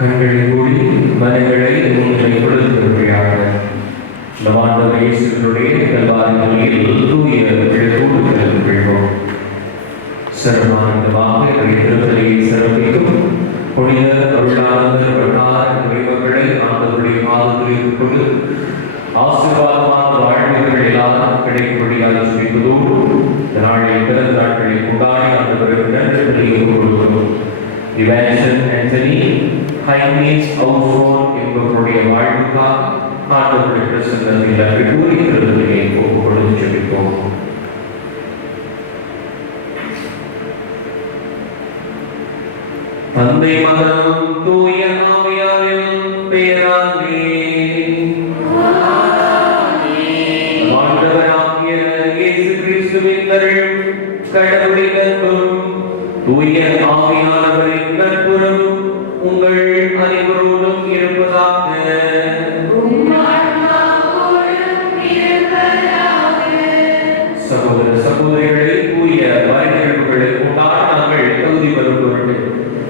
கண்களை மூடி மனங்களை ஒன்றைப்படுத்துவதாக நம் ஆண்டவர் இயேசுவினுடைய கல்வாரியில் தூய விழுதூடுதல் கொள்வோம். சர்வானந்தமாக திருத்தலையை சிறப்பிக்கும் புனித அருளானந்தர் பிரகார உரிமைகளை ஆண்டவருடைய பாதத்தில் கொண்டு ஆசீர்வாதமான வாழ்வுகள் எல்லாரும் கிடைக்கும்படியாக சொல்லிப்பதோடு நாளைய பிறந்த நாட்களை கொண்டாடி ஆண்டவருக்கு நன்றி தெரிவித்துக் கொள்கிறோம். இவான்சன் ஆண்டனி ஹைமேஸ் அவுட்ரோன் என்பவருடைய வாழ்வுக்காக ஆண்டவருடைய பிரசன்னத்தில் நன்றி கூறி திருத்தலையை ஒப்புக்கொண்டு ஜெபிப்போம். தந்தை மகனும் தூய ஆவியாரின் பெயராலே ஆண்டவராகிய இயேசு கிறிஸ்துவின் அருளும் கடவுளின் அன்பும் தூய ஆவியானவரின் நட்புறவும் உங்கள் அனைவரோடும் இருப்பதாக. சகோதர சகோதரிகளை தூய வழிநிகழ்வுகளை கொண்டாட நாங்கள் தகுதி வரும் பொருட்டு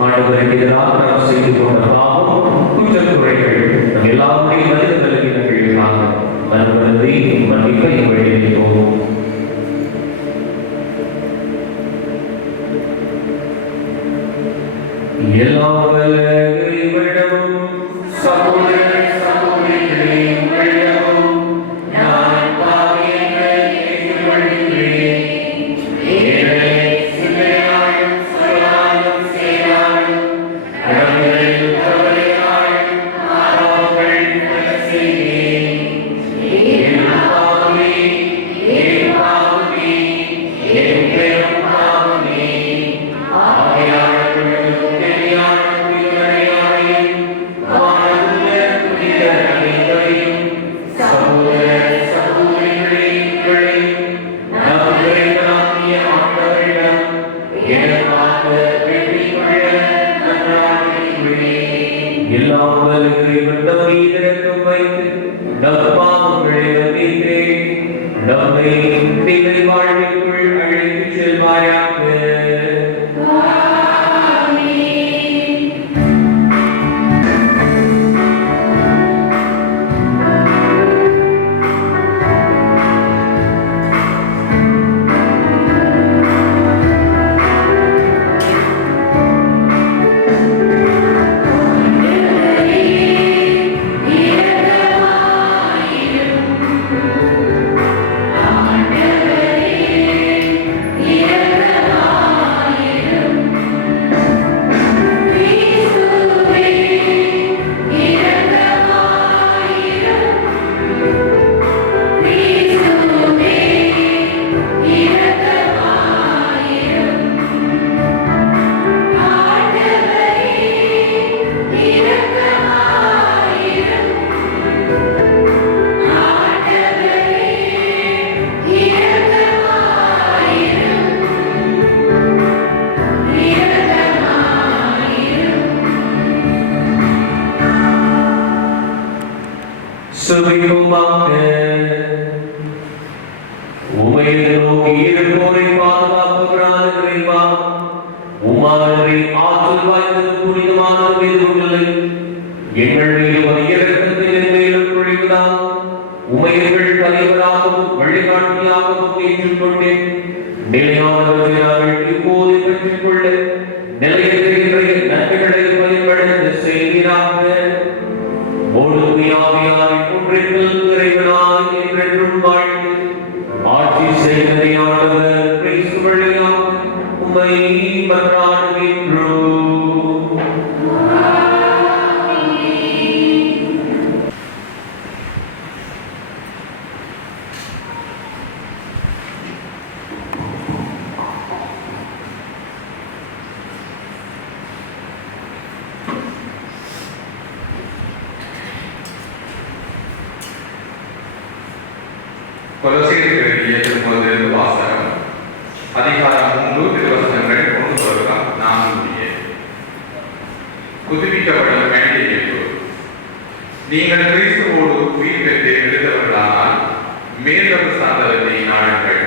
ஆண்டவருக்கு எதிராக நாம் செய்து கொண்ட பாவம் குற்றக்குறைகள் நம் எல்லாருடைய மனித பலவீனங்களுக்காக மனவருந்தி மன்னிப்பை வேண்டுகிறோம். எல்லா வல்ல இறைவனிடமும் சகோதர சகோதரிகளின் வழியாகவும் நான் பாவியங்களை ஏற்றுக்கொள்கிறேன். நீங்கள் கிறிஸ்துவோடு உயிர் பெற்று எழுந்தவர்களானால் மேலும் சாதனத்தை நாடுங்கள்.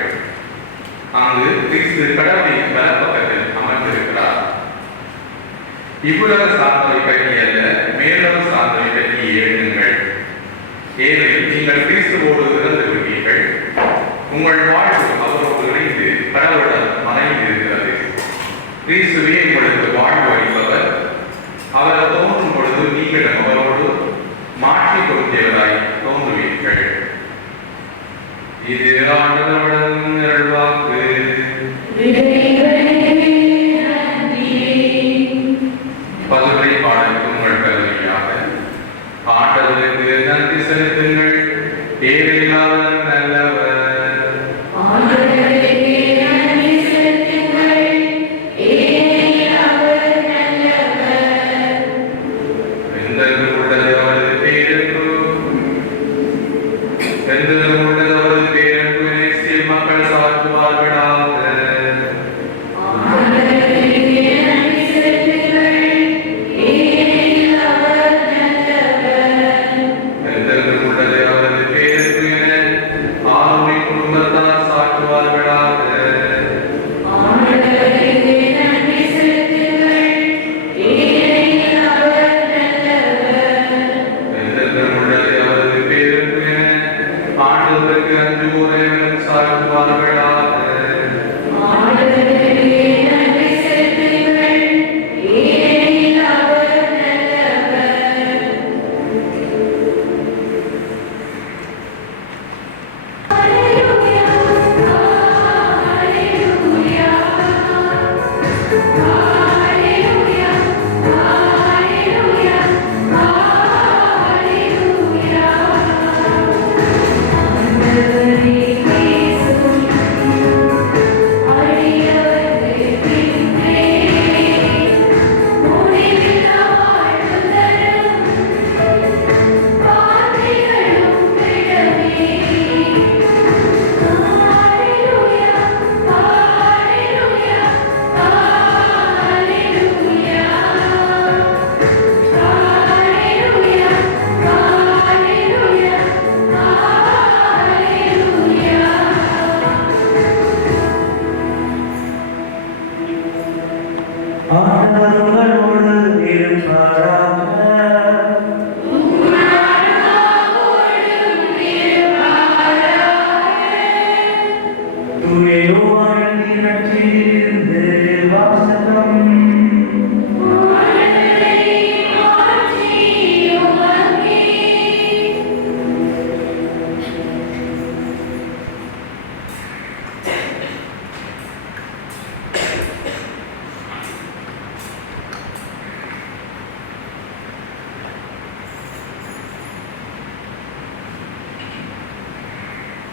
அங்கு கிறிஸ்து கடவுளின் வலப்பக்கத்தில் அமர்ந்திருக்கிறார். இவ்வுலக சாதனை பற்றி அல்ல, மேலவு சார்ந்தவை பற்றி எழுதுங்கள். ஏனெனில் நீங்கள் கிறிஸ்துவோடு இறந்து விடுவீர்கள். உங்கள் வாழ்வு அவரோடு இணைந்து கடவுளுடன் மறைந்து இருக்கிறது. கிறிஸ்துவே உங்களுக்கு வாழ்வு அளிப்பவர். அவர் தோன்றும் பொழுது நீங்களும் அவரோடு மாற்றிக் கொடுத்தவராய் தோன்றுவீர்கள். இது ஆண்டவரின் அருள்வாக்கு. பதுரை பாடலுக்கு உங்கள் கருவியாக ஆண்டவருக்கு நன்றி செலுத்துங்கள். ஏழையாளர் நல்லவர்.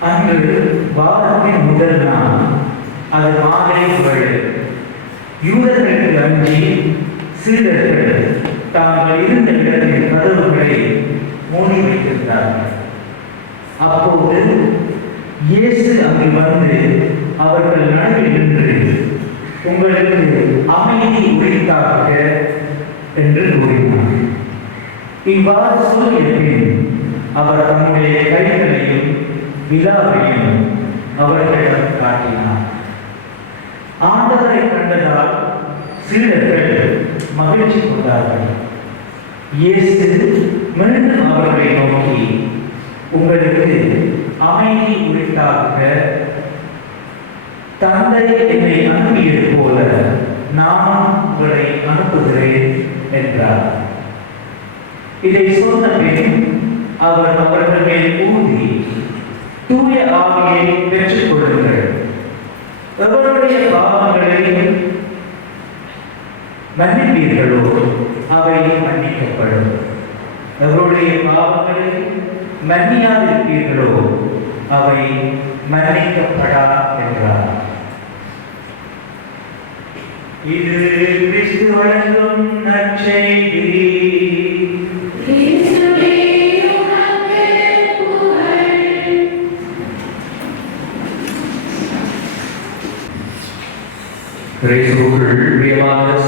அன்று வாரத்தின் முதல் நாள், அது மாலை வேளை. யூதர்களுக்கு அஞ்சி சீடர்கள் தாங்கள் இருந்த இடத்தின் கதவுகளை மூடி வைத்திருந்தார்கள். அப்போது இயேசு அங்கு வந்து அவர்கள் நடுவில் நின்று, உங்களுக்கு அமைதி உரித்தாக என்று கூறினார். இவ்வாறு சொல்லிய பின் அவர் தம்முடைய கைகளையும் விழாவையும் அவர்களிடம் காட்டினார். ஆண்டவரை கண்டதால் சீடர்கள் மகிழ்ச்சி கொண்டார்கள். இயேசு மீண்டும் அவர்களை நோக்கி, உங்களுக்கு அமைதி உரித்தாக. தந்தை என்னை அனுப்பியது போல நான் உங்களை அனுப்புகிறேன் என்றார். இதை சொன்ன பின் அவர் அவர்கள் மேல் ஊதி, தூய ஆவியை பெற்றுக் கொள்ளுங்கள். எவருடைய பாவங்களை மன்னிப்பீர்களோ அவை மன்னிக்கப்படும். எவருடைய பாவங்களை மன்னியாதிருப்பீர்களோ அவை மன்னிக்கப்படா என்றார். இது கிறிஸ்து வழங்கும் நற்செய்தி.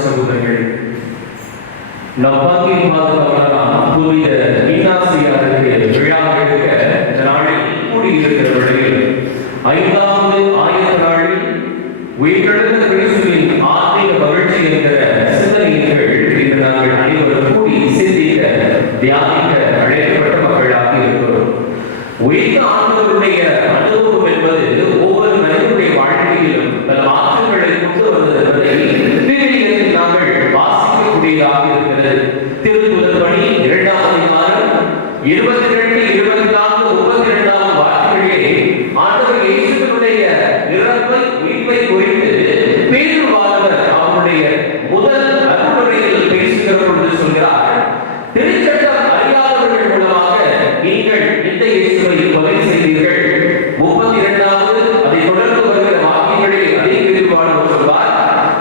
சகோதரர்கள், நப்பாக்கின் பாதுகாவலரான தூய மீனாசியாருக்கு விழா எடுக்க இந்த நாளில் கூடியிருக்கிற வேளையில் 5வது ஆயத்த நாளில் உயிர்த்தெழுந்த கிறிஸ்துவின் ஆன்மீக மகிழ்ச்சி என்கிற சிந்தனைகள் இன்று நாங்கள் அனைவரும் கூடி சிந்திக்க உயிர்த்த ஆண்டவருடைய அனுபவம் என்பது ஒவ்வொரு மனிதனுடைய வாழ்க்கையிலும் பல மாற்றங்களை கொண்டு வந்தது என்பதை விவிலியத்தில் நாங்கள் வாசிக்கக்கூடியதாக இருக்கிறது. திருத்துதர் பணி 2ஆம் அதிகாரம் 22, 24, 32 வார்த்தைகளிலே ஆண்டவர் இயேசுவினுடைய இறப்பை உயிர்ப்பை குறித்து பேதுருவானவர் அவருடைய முதல் அருளுரையில் பேசுகிற பொழுது சொல்கிறார், திருச்சட்டம் அறியாதவர்கள் மூலமாக நீங்கள் இந்த இயேசுவை கொலை செய்தீர்கள். 32வது அதை தொடர்ந்து வருகிற வாக்கியங்களில் அதே பேதுருவானவர் சொல்வார்,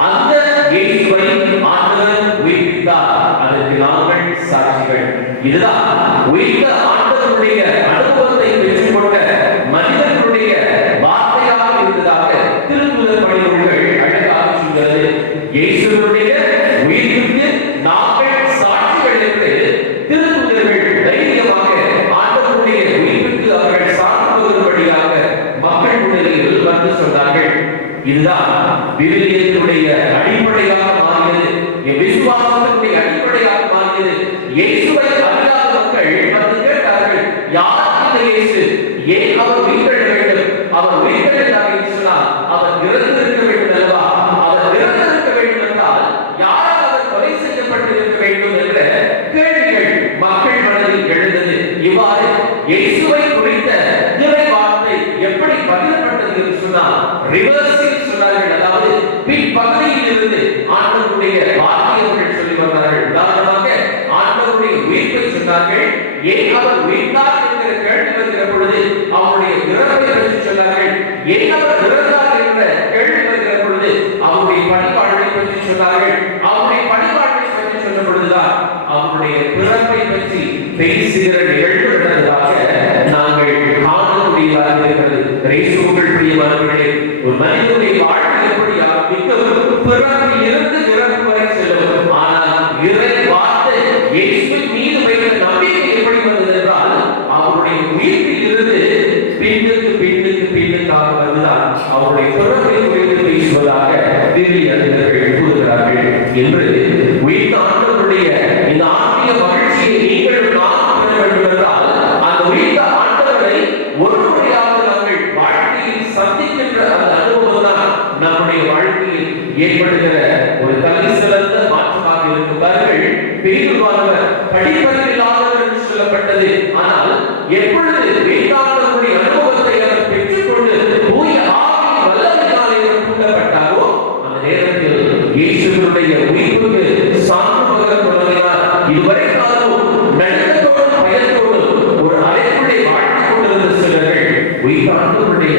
அந்த இயேசுவை ஆண்டவர் உயிர்ப்பித்தார், அதற்கு நாங்கள் சாட்சிகள். இதுதான் உயிர்த்த ஆண்டவருடைய அனுபவத்தை பெற்றுக்கொண்ட மனிதர்களுடைய வார்த்தையாக இருந்ததாக திருத்துதர் பணி நூல்கள் அழகாக சொல்கிறது. இயேசுவினுடைய உயிர்ப்பிற்கு நாங்கள் சாட்சிகள் என்று திருத்துதர்கள் தைரியமாக ஆண்டவருடைய உயிர்ப்பிற்கு அவர்கள் சாட்சிப்படும்படியாக மக்கள் முன்னிலையில் வந்து சொன்னார்கள். இதுதான் விவிலியத்தினுடைய அடிப்படையாக மாறியது, விசுவாசத்தினுடைய அடிப்படையாக மாறியது. இயேசுவை அறியாத மக்கள் வந்து கேட்டார்கள், யார் இந்த இயேசு? ஏன் அவர் உயிர்த்தெழ வேண்டும்? அவர் உயிர்த்தெழுந்தார் என்று சொன்னால் அவர் இறந்திருக்க வேண்டும் அல்லவா? அவர் இறந்திருக்க வேண்டும் என்றால் யாரால் அவர் கொலை செய்யப்பட்டிருக்க வேண்டும் என்ற கேள்விகள் மக்கள் மனதில் எழுந்தது. இவ்வாறு இயேசுவை குறித்த இறை வார்த்தை எப்படி பகிரப்பட்டது என்று சொன்னால் ரிவர்ஸில் சொன்னார்கள், அதாவது பின்பகுதியில் இருந்து ஆண்டவருடைய வார்த்தையை சொல்லி வந்தார்கள். உதாரணமாக ஆண்டவருடைய உயிர்ப்பை சொன்னார்கள். ஏன் அவர் உயிர்த்தார் என்கிற கேள்வி வருகிற பொழுது அவருடைய இறப்பை பற்றி சொன்னார்கள். ஏன் அவர் இறந்தார் என்ற கேள்வி வருகிற பொழுது அவருடைய பணிவாழ்வை பற்றி சொன்னார்கள். அவருடைய பணிவாழ்வை பற்றி சொன்ன பொழுதுதான் அவருடைய பிறப்பை பற்றி பேசுகிற நிகழ்வு நடந்ததாக நாங்கள் காணக்கூடியதாக இருக்கிறது. இயேசுவுக்குள் பிரியமானவர்களே, ஒரு மனிதனுடைய வாழ்க்கை எப்படி ஆரம்பிக்கும்? பிறப்பில் இருந்து இறப்பு வரை செல்லும். ஆனால் இறை வார்த்தை இயேசுவின் மீது வைத்த நம்பிக்கை எப்படி வந்தது என்றால் அவருடைய உயிர்ப்பில் இருந்து பின்னுக்காக வந்துதான் அவருடைய பிறப்பை குறித்து பேசுவதாக விவிலியர்கள் கூறுகிறார்கள். என்று உயிர்த்த ஆண்டவருடைய இந்த ஆன்மீக மகிழ்ச்சியை நீங்கள் நாம் பெற வேண்டும் என்றால் அந்த உயிர்த்த ஆண்டவரை ஒரு முறையாக நாங்கள் வாழ்க்கையில் சந்திக்கின்ற அந்த அனுபவம் தான் நம்முடைய வாழ்க்கையில் ஏற்படுகிற ஒரு தலை சிறந்த மாற்றமாக இருக்கிறார்கள். பேதுருவானவர் படிப்பறிவில்லாதவர் என்று சொல்லப்பட்டது. ஆனால் எப்பொழுது வேதாந்தமுடைய அனுபவத்தை அவர் பெற்றுக்கொண்டு தூய ஆவியின் வல்லமையினாலே தூண்டப்பட்டாரோ அந்த நேரத்தில் இயேசுவினுடைய உயிர்ப்புக்கு சான்று பகரத் தொடங்கினார். இதுவரை காலமும் நடுக்கத்தோடும் பயத்தோடும் ஒரு அறைக்குள்ளே வாழ்ந்து கொண்டிருந்த சிலர்கள் உயிர்த்தாண்டவருடைய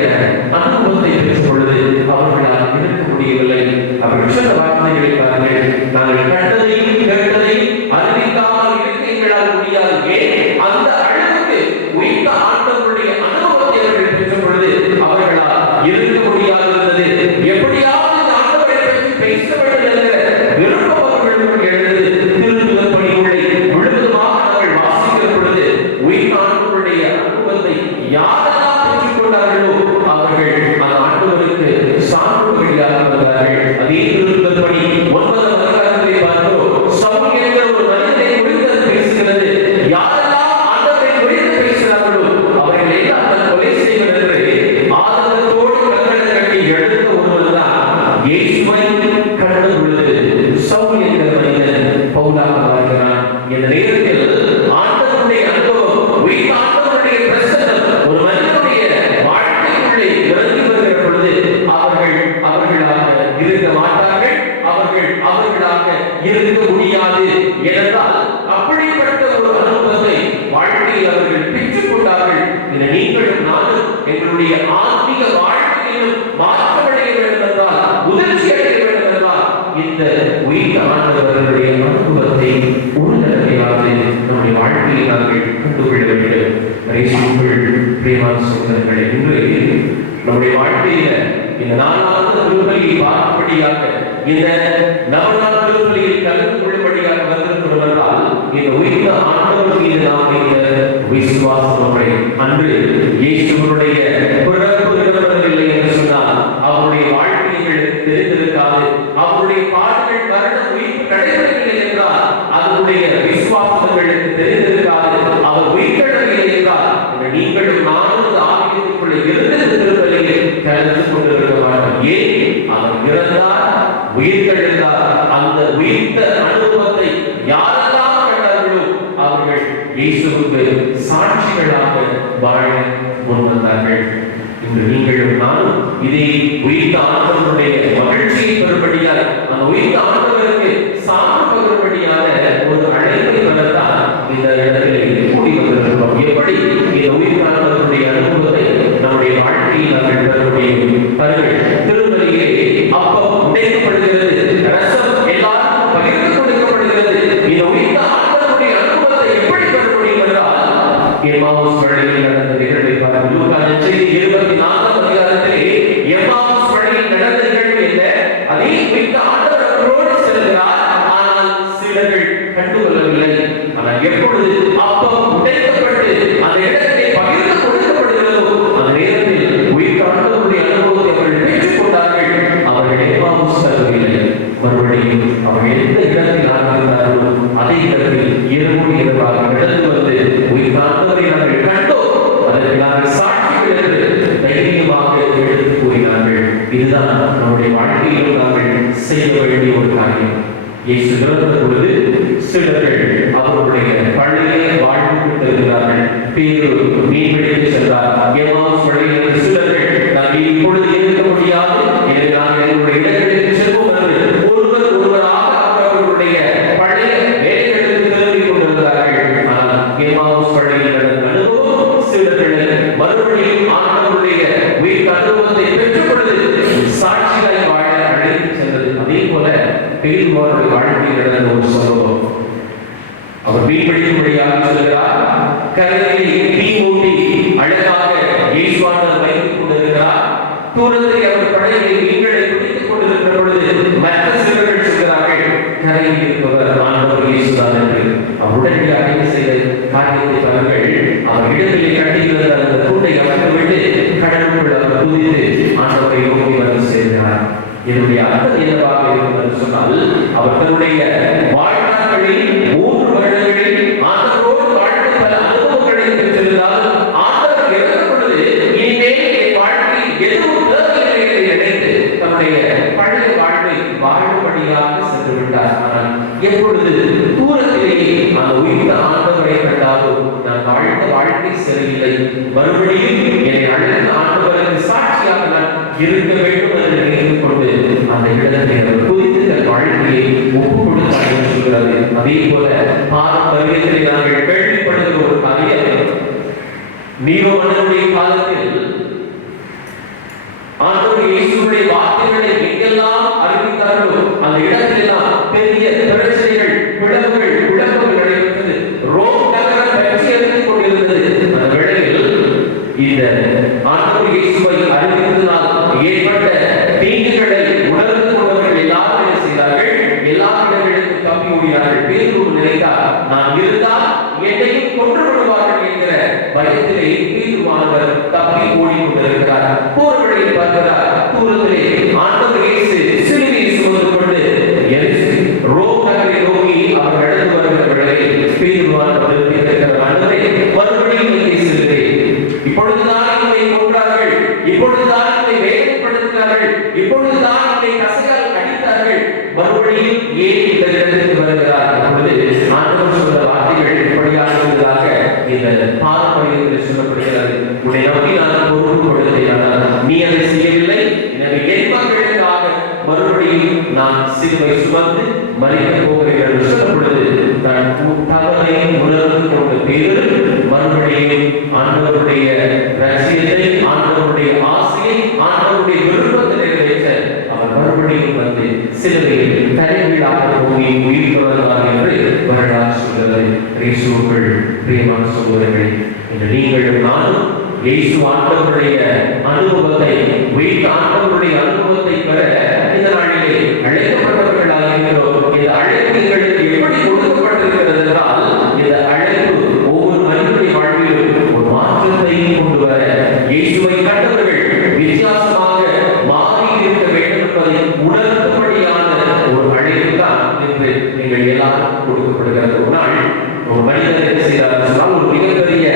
அனுபவத்தை பெற்றுக் பொழுது அவர்களால் இருக்க முடியவில்லை. அவர்கள் சொன்ன வார்த்தைகளை பாருங்கள், நாங்கள் கண்டதையும் கேட்டதையும் அறிவிக்காமல் இருக்க எங்களால் முடியாது. ஏன் அந்த அளவுக்கு உயிர்த்த ஆண்டவருடைய அனுபவத்தை அவர்கள் பெற்ற பொழுது அவர்களால் இருக்க முடியாது இருந்தது. எப்படியாவது இந்த ஆண்டவரை பற்றி பேச வேண்டும் என்ற விருப்பம் அவர்களுக்கு எழுந்தது. திருத்துதர் பணி நூலை முழுவதுமாக நாங்கள் வாசிக்கிற பொழுது உயிர்த்த ஆண்டவருடைய அனுபவத்தை யாரெல்லாம் பெற்றுக் கொண்டார்களோ அவர்கள் அந்த ஆண்டவருக்கு சான்றுபடியாக வந்தார்கள். அதே திருத்துதர் பணி 9ஆம் அதிகாரத்திலே பார்க்கிறோம். சவுல் என்ற ஒரு மனிதனை குறித்து பேசுகிறது. யாரெல்லாம் ஆண்டவரை குறித்து பேசுகிறார்களோ அவர்கள் எல்லாம் அந்த கொலை செய்வது என்று ஆதங்கத்தோடு கண்களை கட்டி எழுந்த ஒருவர் தான் இயேசுவை கண்ட பொழுது சவுல் என்ற மனிதன் பவுலாக மாறுகிறான். இந்த நேரத்தில் ஆண்டவருடைய அனுபவம், உயிர்த்த ஆண்டவருடைய பிரசன்னம் ஒரு மனிதனுடைய வாழ்க்கைக்குள்ளே இறங்கி வருகிற பொழுது அவர்களாக இருக்க மாட்டார்கள், அவர்களாக இருக்க முடியாது. ஏனென்றால் அப்படிப்பட்ட ஒரு அனுபவத்தை வாழ்க்கையில் அவர்கள் பெற்றுக் கொண்டார்கள். இதை நீங்களும் நானும் எங்களுடைய ஆன்மீக வாழ்க்கையிலும் மாற்றமடைய வேண்டும் என்றால், முதிர்ச்சி அடைய வேண்டும் என்றால் இந்த உயிர்த்த ஆண்டவர்களுடைய அனுபவத்தை உள்ளடக்கியாவது நம்முடைய வாழ்க்கையில் நாங்கள் கண்டுகொள்ள வேண்டும். பிரியமான சகோதரர்களே, இன்று நம்முடைய வாழ்க்கையில இந்த 4வது திருப்பலியை பார்க்கும்படியாக, இந்த நவநாள் திருப்பலியில் கலந்து கொள்ளும்படியாக வந்திருக்கிறோம் என்றால் இந்த உயிர்த்த ஆண்டவர் மீது நாம் வைத்த விசுவாசம் ஒன்றை. அன்று இயேசுவினுடைய பிறப்பு இடம்பெறவில்லை என்று சொன்னால் அவருடைய வாழ்க்கைகள் தெரிந்திருக்காது. அவருடைய பாடுகள் மரணம் உயிர்ப்பு நடைபெறவில்லை என்றால் அதனுடைய விசுவாசங்களுக்கு தெரிந்திருக்காது. அவர் உயிர்த்தெழவில்லை என்றால் அந்த நீங்களும் நானும் ஆவிக்குள்ளே இருந்து திருப்பலியை கலந்து கொண்டிருக்க மாட்டோம். ஏன்? அவர் இறந்தார், உயிர்த்தெழுந்தார். அந்த உயிர்த்த அனுபவத்தை யாரெல்லாம் கண்டார்களோ அவர்கள் இயேசுவுக்கு சாட்சிகளாக வாழ முன்வந்தார்கள். இன்று நீங்களும் நானும் இதே உயிர்த்த ஆண்டவருடைய மகிழ்ச்சியை பெறும்படியாக, அந்த உயிர்த்த ஆண்டவருக்கு சான்று பகரும்படியான ஒரு அழைப்பை பெறத்தான் இந்த இடத்தில் கூடி வந்திருக்கிறோம். எப்படி இந்த உயிர்த்த ஆண்டவருடைய அனுபவத்தை நம்முடைய வாழ்க்கையில் நாங்கள் பெற முடியும்? திருமலையிலே அப்பம் உடைக்கப்படுகிறது, ரசம் எல்லாருக்கும் பகிர்ந்து கொடுக்கப்படுகிறது. இந்த உயிர்த்த ஆண்டவருடைய அனுபவத்தை எப்படி பெற முடியும் என்றால், எம்மாவுஸ் வழியில் நடந்த நிகழ்வை பாருங்கள். லூக்கா நற்செய்தி 24ஆம் அதிகாரத்திலே எம்மாவுஸ் வழியில் நடந்த நிகழ்வு என்ன? அதே உயிர்த்த ஆண்டவர் அவர்களோடு செல்கிறார். ஆனால் சிலர்கள் கண்டுகொள்ளவில்லை. ஆனால் எப்பொழுது அப்பம் உடைக்கப்பட்டு அந்த இடத்தை பகிர்ந்து கொடுக்கப்படுகிறதோ அந்த நேரத்தில் உயிர்த்த ஆண்டவருடைய அனுபவத்தை அவர்கள் பெற்றுக் கொண்டார்கள். அவர்கள் எம்மாவுஸ் செல்லவில்லை. மறுபடியும் அவர்கள் எந்த இடத்தில் ஆரம்பித்தார்களோ அதே இடத்தில் இரவோடு இரவாக நடந்து வந்து உயிர்த்த ஆண்டவரை நாங்கள் கண்டோம், அதற்கு நாங்கள் சாட்சிகள் என்று தைரியமாக எடுத்து கூறினார்கள். இதுதான் நம்முடைய வாழ்க்கையிலும் நாங்கள் செய்ய வேண்டிய ஒரு காரியம். இயேசு இறந்த பொழுது சிலர்கள் அவருடைய பழைய வாழ்வுக்கு திரும்பினார்கள். பேதுரு மீன்பிடிக்க சென்றார். எம்மாவுஸ் வழியில் சிலர்கள் நாங்கள் இப்பொழுது இருக்க முடியாது, எனவே நாங்கள் எங்களுடைய இடங்களுக்கு செல்வோம் என்று ஒருவராக அவர்களுடைய பழைய வேலைகளுக்கு திரும்பிக் கொண்டிருந்தார்கள். ஆனால் எம்மாவுஸ் வழியில் நடந்த அனுபவம் சிலர்கள் மறுபடியும் ஆண்டவருடைய உயிர் அனுபவத்தை பெற்றுக் கொண்டு சாட்சியாய் வாழ அழைத்து சென்றது. அதே போல பேதுருவின் வாழ்க்கையில் நடந்த ஒரு சம்பவம். அவர் மீன்பிடிக்கும்படியாக செல்கிறார். கரையில் தீ மூட்டி அழகாக இயேசுவானவர் வைத்துக் கொண்டிருக்கிறார். தூரத்தில் அவர் படகில் மீன்களை பிடித்துக் கொண்டிருக்கிற பொழுது மற்ற சிலர்கள் சொல்கிறார்கள், கரையில் இருப்பவர் ஆண்டவர் இயேசுதான் என்று. அவர் உடனடியாக என்ன செய்த காரியத்தை பாருங்கள். அவர் இடத்திலே கட்டியிருந்த அந்த கூட்டை அகற்றிவிட்டு கடலுக்குள் அவர் குதித்து ஆண்டவரை நோக்கி வந்து சேர்கிறார். என்னுடைய அர்த்தம் என்னவாக இருக்கும் என்று சொன்னால், அவர் தன்னுடைய வாழ்நாட்களில் 3 வருடங்களில் ஆண்டவரோடு வாழ்க்கை பல அனுபவங்களை பெற்றிருந்தால், ஆண்டவர் இறந்த பொழுது இனிமேல் என் வாழ்க்கையில் எதுவும் தேவையில்லை என்று நினைத்து தன்னுடைய பழைய வாழ்வை வாழும்படியாக சென்று விட்டார். ஆனால் எப்பொழுது தூரத்திலேயே அந்த உயிர்த்த ஆண்டவரை கண்டாலும் நான் வாழ்ந்த வாழ்க்கை சரியில்லை, மறுபடியும் என்னை அழைத்த ஆண்டவருக்கு சாட்சியாக நான் இருக்க வேண்டும் என்று நினைத்துக் கொண்டு அந்த இடத்தை அவர் குறித்து தன் வாழ்க்கையை ஒப்புக் கொடுத்தார் என்று சொல்கிறது. அதே போல பாரம்பரியத்திலே நாங்கள் கேள்விப்படுகிற ஒரு காரியம், நீரோ மன்னனுடைய காலத்தில் ஆண்டவர் இயேசுவுடைய வார்த்தைகளை எங்கெல்லாம் அறிவித்தார்களோ அந்த இடத்திலெல்லாம் பெரிய பிரச்சனைகள், பிளவுகள், குழப்பங்கள் நடைபெற்றது. ரோம் நகரம் பற்றி எடுத்துக் கொண்டிருந்தது. அந்த வேளையில் இந்த ஆண்டவர் இயேசுவை அறிவித்ததினால் ஏற்பட்ட தீங்குகளை உணர்ந்து கொண்டவர்கள் எல்லாரும் என்ன செய்தார்கள்? எல்லா இடங்களிலும் தப்பி ஓடினார்கள். பேதுரு நினைத்தார், நான் இருந்தால் என்னையும் கொன்று விடுவார்கள் என்கிற பயத்திலே பேதுருவானவர் தப்பி ஓடிக்கொண்டிருக்கிறார். போர்வழியில் பார்க்கிறார். தூரத்திலே ஆண்டவர் இயேசு சிலுவையை சுமந்து கொண்டு ரோம் நகரை நோக்கி அவர் நடந்து வருகிற வேளையில் பேதுருவானவர் ஆண்டவரே, மறுபடியும் இங்கே செல்கிறேன். இப்பொழுதுதான் என்னை கொன்றார்கள், இப்பொழுதுதான் என்னை வேதனைப்படுத்தினார்கள், இப்பொழுதுதான் என்னை கசையால் அடித்தார்கள், மறுபடியும் ஏன் இந்த இடத்திற்கு வருகிறார்? அப்பொழுது ஆண்டவர் சொல்ற வார்த்தைகள் இப்படியாக இருந்ததாக இந்த பாரம்பரியத்தில் சொல்லப்படுகிறது. உன்னை நம்பி நான் பொறுப்பு கொடுத்தேன், நீ அதை செய்யவில்லை, எனவே என் மக்களுக்காக மறுபடியும் நான் சிலுவை சுமந்து மறிக்கப் போகிறேன் என்று சொல்லப்படுது. நான் தவறை உணர்ந்து கொண்ட பேதுரு மறுபடியும் ஆண்டவருடைய ரகசியத்தை, ஆண்டவருடைய ஆசையை, ஆண்டவருடைய விருப்பத்தை நிறைவேற்ற அவர் மறுபடியும் வந்து சிலுவையில் தலைகீழாக போய் உயிர் தொடர்ந்தார் என்று வரலாறு சொல்கிறது. இயேசுவுக்குள் பிரியமான சகோதரர்களே, இன்று நீங்களும் நானும் இயேசு ஆண்டவருடைய அனுபவத்தை, உயிர் ஆண்டவருடைய அனுபவத்தை பெற இந்த நாளிலே அழைக்கப்பட்டவர்களாக இருக்கிறோம். இந்த அழைப்பு எங்களுக்கு எப்படி கொடுக்கப்பட்டிருக்கிறது என்றால், இந்த அழைப்பு ஒவ்வொரு மனிதனுடைய வாழ்விலும் ஒரு மாற்றத்தை கொண்டு வர, இயேசுவை கண்டவர்கள் வித்தியாசமாக மாறி இருக்க வேண்டும் என்பதை உணர்த்தும்படியான ஒரு அழைப்பு தான் இன்று நீங்கள் எல்லாருக்கும் கொடுக்கப்படுகிறது. ஒரு நாள் ஒரு மனிதன் என்ன செய்தார் சொன்னால், ஒரு மிகப்பெரிய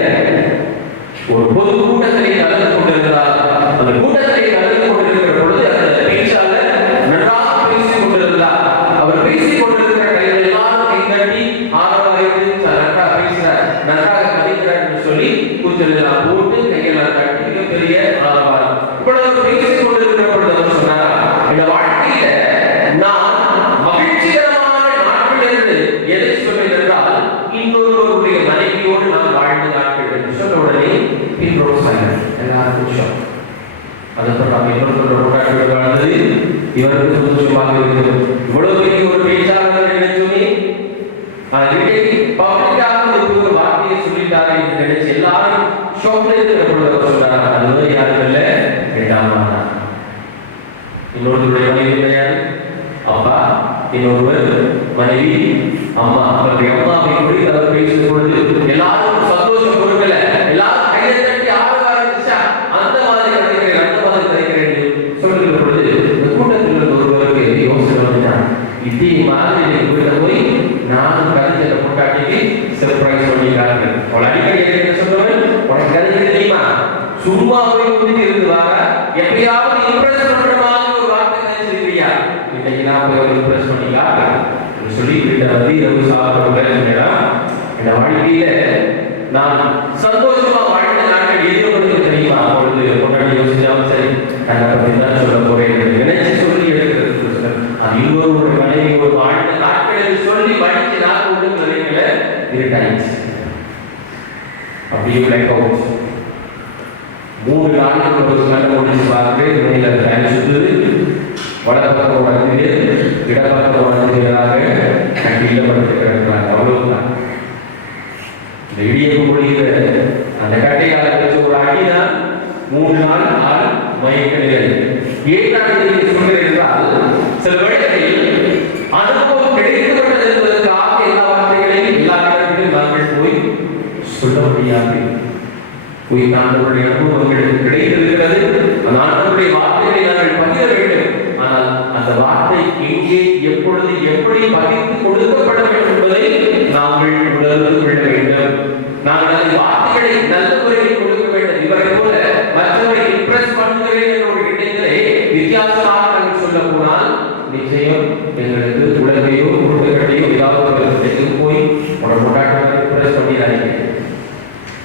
சொல்லி கூச்சலெல்லாம் போட்டு கையெல்லாம் கட்டி மிகப்பெரிய ஆரவாரம். இவ்வளவு பேசிக் கொண்டிருக்கிற பொழுது அவர் சொன்னாரா, இந்த வாழ்க்கையில நான் மகிழ்ச்சிகரமான நாட்கள் என்று எதை சொல்வேன் என்றால், இன்னொருவருடைய மனைவியோடு நான் வாழ்ந்த நாட்கள் என்று சொன்ன உடனே எல்லாருக்கும் அதுக்கப்புறம் நம்ம இன்னொருத்தரோட கொண்டாடி வாழ்ந்தது இவருக்கு சந்தோஷமாக இருக்கிறது. இவ்வளவு பெரிய ஒரு பேச்சாளர் நினைச்சோமே, பப்ளிக்காக ஒரு வார்த்தையை சொல்லிட்டாரு என்று நினைச்சு எல்லாரும் ஷோக்ல இருக்கிற பொழுது சொன்னார். அது யாரும் இல்லை, இரண்டாம் இன்னொருத்தருடைய மனைவி கிடையாது, அப்பா, இன்னொருவர் மனைவி, அம்மா. அவருடைய அம்மாவை குறித்து அவர் பேசும் பொழுது எல்லாரும் சந்தோஷம் கொடுக்கல, எல்லாரும் கையை தட்டி ஆரம்ப ஆரம்பிச்சா அந்த மாதிரி கிடைக்கிறேன் அந்த மாதிரி கிடைக்கிறேன் சொல்லுகிற பொழுது இந்த கூட்டத்தில் ஒருவருக்கு யோசனை வந்துட்டான். இதே மாதிரி வீட்டை போய் நானும் கருத்தை கொண்டாட்டிக்கு சர்ப்ரைஸ் பண்ணிட்டாங்க. அடிக்கடி என்ன சொல்லுவேன், உனக்கு கருத்து தெரியுமா, சும்மா போய் கூட்டிட்டு இருந்து வாங்க, எப்பயாவது இம்ப்ரெஸ் பண்ற மாதிரி ஒரு வார்த்தை நினைச்சிருக்கியா, இன்னைக்கு நான் போய் இம்ப்ரெஸ் பண்ணிக்கலாம் சொல்லி வீட்டை வந்து இரவு சாப்பிட சொன்னா, இந்த வாழ்க்கையில நான் சந்தோஷமா வாழ்ந்த நாட்கள் எதிர்ப்பு தெரியுமா, அப்பொழுது கொண்டாடி யோசிச்சாலும் சரி நான் பத்தி தான் சொல்ல போறேன் நினைச்சு சொல்லி எடுக்கிறது. அது இன்னொரு மனைவி ஒரு வாழ்ந்த நாட்கள் என்று சொல்லி படிச்சு நாக்கு விட்டு நிலைமையில இருட்டாயிடுச்சு. அப்படியே பிளாக் அவுட். 3 நாளுக்கு ஒரு கண்ணை முடிச்சு பார்த்து துணையில ஃபேன் சுத்துது, வடப்பக்கம் உடனே இடப்பக்கம் உடனேயாக கட்டியில படுத்து கிடக்கிறாங்க. அவ்வளவுதான். இந்த இடியப்பு பொழிகிற அந்த கட்டையால வச்சு ஒரு அடினா 3 நாள் ஆள் மயக்க நிலை. ஏன் நான் இதை சொல்கிறேன் என்றால், சில வேளைகளில் அனுபவம் கிடைக்கப்பட்டது என்பதற்காக எல்லா வார்த்தைகளையும் எல்லா இடங்களிலும் நாங்கள் போய் சொல்ல முடியாது. போய் நாங்களுடைய அனுபவங்கள் கிடைத்திருக்கிறது, அந்த ஆண்டவருடைய வார்த்தைகளை நாங்கள் பகிர வேண்டும். ஆனால் அந்த வார்த்தை எங்கே எப்பொழுது எப்படி பகிர்ந்து கொடுக்கப்பட வேண்டும் என்பதை நாங்கள் உணர்ந்து கொள்ள வேண்டும். நாங்கள் அந்த வார்த்தைகளை நல்ல முறையில் கொடுக்க வேண்டும். இவரை போல மற்றவரை இம்ப்ரெஸ் பண்ணுகிறேன் என்ற ஒரு எண்ணத்திலே வித்தியாசமாக நாங்கள் சொல்ல போனால் நிச்சயம் எங்களுக்கு உலகையோ குடும்பங்களையோ ஏதாவது போய் உடனே கொண்டாட்ட இம்ப்ரெஸ் பண்ணிடாதீங்க.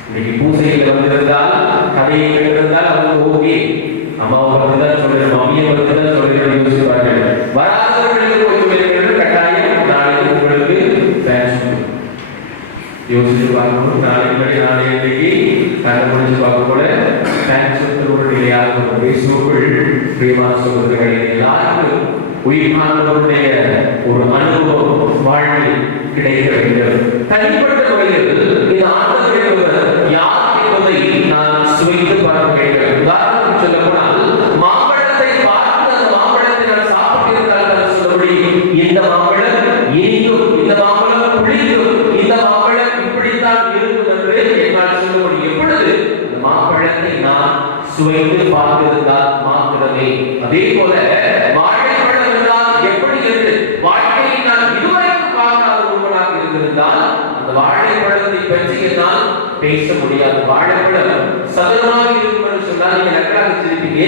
இன்னைக்கு பூசையில் வந்திருந்தால் கதையை கேட்டிருந்தால் அவங்க ஓகே, அம்மாவை பற்றி தான் சொல்றேன், மம்மியை பற்றி தான் சொல்றேன் யோசிப்பார்கள். வராதவர்களுக்கு கொஞ்சம் கட்டாயம் நாளைக்கு உங்களுக்கு யோசிச்சு பார்க்கணும். நாளைக்கு கதை முடிச்சு பார்க்க கூட ஒரு நிலையாக பேசுவர்கள் பிரியமான சொல்வர்கள் எல்லாருக்கும் உயிர்மானவருடைய ஒரு அனுபவம் வாழ்வில் கிடைக்க வேண்டும். தனிப்பட்ட முறையில் இந்த ஆண்டவர் யார் என்பதை நான் சுவைத்து பார்க்க வேண்டும். உதாரணத்துக்கு சொல்ல போனால், மாம்பழத்தை பார்த்து அந்த மாம்பழத்தை நான் சாப்பிட்டிருந்தால் நான் சொல்ல முடியும், இந்த மாம்பழம் இனிக்கும், இந்த மாம்பழம் புளிக்கும், இந்த மாம்பழம் இப்படித்தான் இருக்கும் என்று என்னால் சொல்ல முடியும். எப்பொழுது இந்த மாம்பழத்தை நான் சுவைத்து பார்த்திருந்தால் மாத்திரமே. அதே போல வாழைப்பழம் என்றால் எப்படி என்று வாழ்க்கையில் நான் இதுவரைக்கும் பார்க்காத ஒருவனாக இருந்திருந்தால் அந்த வாழைப்பழத்தை பற்றி என்னால் பேச முடியாது. வாழைப்பழம் சதுரமாக இருக்கும் என்று சொன்னால் நீங்க நக்கலாக வச்சிருப்பீங்க,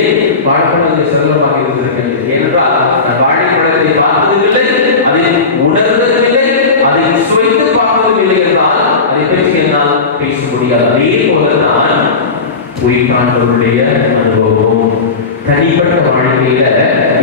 வாழைப்பழம் சதுரமாக இருந்திருக்கிறது. ஏனென்றால் நான் வாழைப்பழத்தை பார்த்ததில்லை, அதை உணர்ந்ததில்லை, அதை சுவைத்து பார்த்ததில்லை என்றால் அதை பற்றி என்னால் பேச முடியாது. அதே போலதான் உயிர்காண்டவருடைய அனுபவம். தனிப்பட்ட வாழ்க்கையில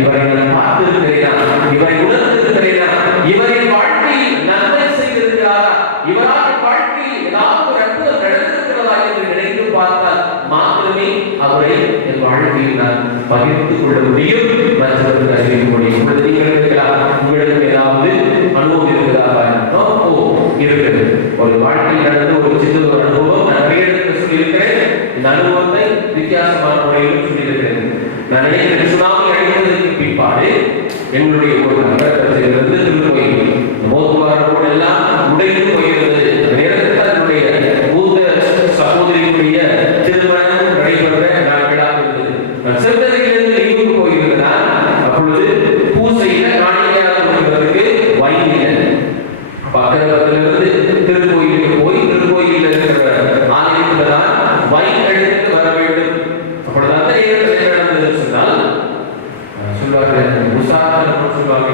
இவரை நான் பார்த்திருக்கிறேனா, இவரை உணர்ந்திருக்கிறேனா, இவரின் வாழ்க்கையில் நன்மை செய்திருக்கிறாரா, இவரால் வாழ்க்கையில் ஏதாவது ஒரு அற்புதம் நடந்திருக்கிறதா என்று நினைத்து பார்த்தால் மாத்திரமே அவரை என் வாழ்க்கையில் நான் பகிர்ந்து கொள்ள முடியும், மற்றவர்களுக்கு அறிவிக்க முடியும். நீங்கள் இருக்கலாம், உங்களுக்கு ஏதாவது அனுபவம் இருக்கிறதா? இருக்கிறது. ஒரு வாழ்க்கையில் நடந்த ஒரு சின்ன ஒரு அனுபவம் நான் வேறு சொல்லியிருக்கிறேன். இந்த அனுபவத்தை வித்தியாசமான முறையில் சொல்லியிருக்கிறேன். நான் நினைக்கிறேன், சுனாமி அடைவதற்கு பிற்பாடு எங்களுடைய ஒரு நகரத்திலிருந்து திருக்கோயில் மோதுவாரோடு எல்லாம் உடைந்து போயிருந்தது. நேரத்தில் என்னுடைய மூத்த சகோதரியுடைய திருமணம் நடைபெற நாட்களாக இருந்தது. நான் செவ்வதிலிருந்து லீவுக்கு போயிருந்தான். அப்பொழுது பூசையில காணிக்கையாக கொடுப்பதற்கு வைன் இல்லை. பக்கத்திலிருந்து திருக்கோயிலுக்கு போய் திருக்கோயிலில் இருக்கிற ஆலயத்தில் தான் வைன் எடுத்து வர வேண்டும். அப்பொழுது அந்த நேரத்தில் என்ன நடந்தது சொன்னால் சொல்வார்கள், உசாரணம் சொல்வாங்க,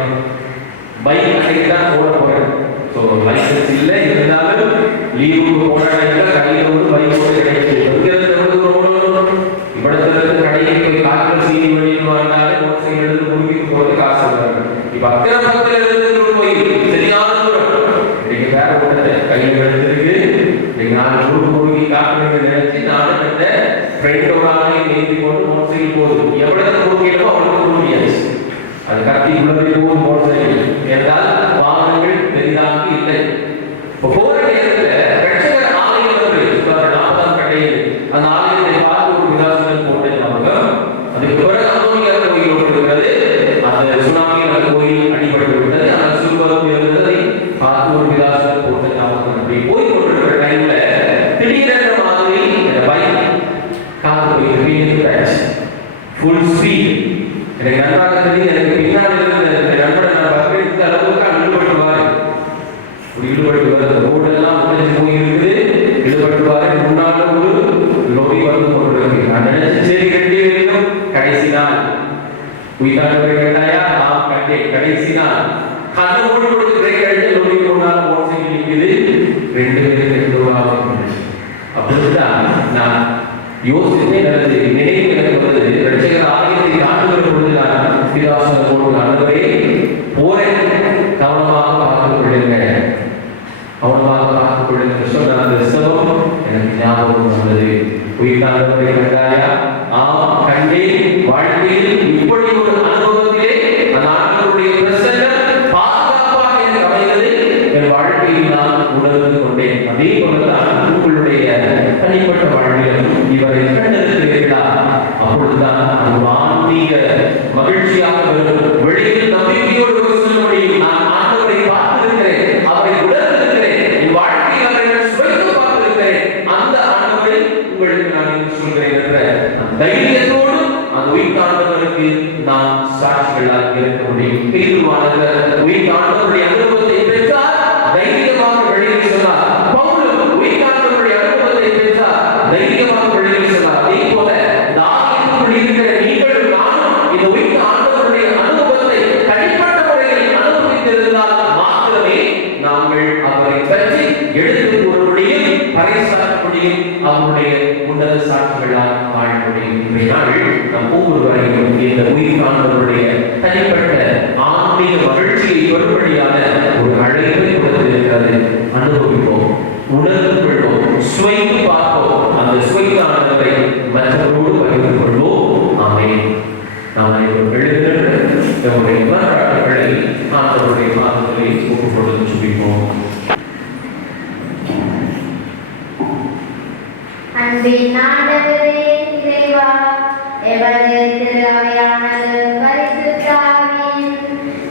அந்த ஆலயத்தை பார்த்து ஒரு விலாசங்கள் போட்ட ஞாபகம். அதுக்கு பிறகு அந்தோனியார் கோயில் ஒன்று இருக்கிறது. அந்த சுனாமியில் அந்த கோயில் அடிபட்டு விட்டது. அந்த சுல்பரம் இருந்ததை பார்த்து ஒரு விலாசங்கள் போட்ட ஞாபகம். அப்படி போய் கொண்டிருக்கிற டைம்ல திடீரென்ற மாதிரி பைக் காத்து போய் ஃபுல் ஸ்பீட். எனக்கு நன்றாக தெரியும். எனக்கு பின்னால் இருந்த நண்பரை நான் பார்க்க அளவுக்கு ஈடுபட்டுவாரு. ஈடுபட்டு வர ரோடெல்லாம் உடைஞ்சு போய் இருக்குது. ஈடுபட்டுவாரு. முன்னால ஒரு லோரி வந்து கொண்டிருக்கு. நான் நினைச்சு சரி கட்டி வேண்டும். கடைசி நாள் உயிர்த்தாண்டவரை கேட்டாயா? ஆம் கண்டேன். கடைசி நாள் கண்ணு மூடி கொடுத்து பிரேக் அடிச்சு லோரி முன்னால மோட்டர் சைக்கிள் நிற்குது. 2 பேருக்கு 2 ரூபாய். அப்படிதான் நான் யோசித்தே நடந்தது. நினைவு எனக்கு வந்தது. ரட்சகர் ஆலயத்தை தாண்டுகிற பொழுது நான் பிதாசனம் போட்டு ஆண்டவரே போறேன், கவனமாக பார்த்துக் கொள்ளுங்க, கவனமாக பார்த்துக் கொள்ளுங்க சொன்ன அந்த செலவு எனக்கு ஞாபகம் வந்தது. உயிர்த்தாண்டவரை கண்டாயா? ஆம் கண்டேன். வாழ்க்கையில் இப்படி ஒரு அனுபவத்திலே அந்த ஆண்டவருடைய பிரசன்னம் பாதுகாப்பாக எனக்கு அமைந்தது. என் வாழ்க்கையில் நான் உணர்ந்து கொண்டேன். அதே போலதான் உங்களுடைய தனிப்பட்ட வாழ்விலும் இவரை கண்டறிகிறீர்களா? அப்பொழுதுதான் அது ஆன்மீக மகிழ்ச்சியாக வரும். வெளியில் நம்பிக்கையோடு சொல்ல முடியும். நான் ஆண்டவரை பார்த்திருக்கிறேன், அவரை உணர்ந்திருக்கிறேன், என் வாழ்க்கையில் அவரை சுவைத்து பார்த்திருக்கிறேன். அந்த ஆண்டவரை உங்களுக்கு நான் சொல்கிறேன் என்ற தைரியத்தோடு அந்த உயிர்த்தாண்டவருக்கு நான் சாட்சிகளாக இருக்க முடியும். தீர்வானவர் உயிர்த்தாண்டவருடைய அனுபவத்தை பெற்றார், தைரியமாக வெளியில் சொன்னார். பவுலும் உயிர்த்தாண்டவருடைய அனுபவத்தை பெற்றார், தைரியமாக வெளியில் சொன்னார். அதே போல தாவீதுக்குள் இருக்கிற நீங்களும் நானும் இந்த உயிர்த்தாண்டவருடைய அனுபவத்தை தனிப்பட்ட முறையில் அனுபவித்திருந்தால் மாத்திரமே நாங்கள் அவரை பற்றி எடுத்து கூற முடியும், பறைசாற்ற முடியும், அவருடைய உன்னத சாட்சிகளால் வாழ முடியும். நம் ஒவ்வொருவரையும் இந்த உயிர்த்தாண்டவருடைய தனிப்பட்ட ஆன்மீக மகிழ்ச்சியை பெறும்படியான ஒரு அழைப்பை கொடுத்திருக்கிறது. அனுபவிப்போம், உணர்ந்து கொள்வோம், சுவைத்து பார்ப்போம். அந்த சுவைத்தானவரை மற்றவரோடு பகிர்ந்து கொள்வோம். ஆமென். நாம் அனைவரும் எழுந்திருந்து நம்முடைய மன்றாட்டுகளை ஆண்டவருடைய பாதங்களை ஒப்புக் கொடுத்து சுபிப்போம். அன்பின் ஆண்டவரே இறைவா, எவரது திரு அவையானது பரிசுத்த ஆவியின்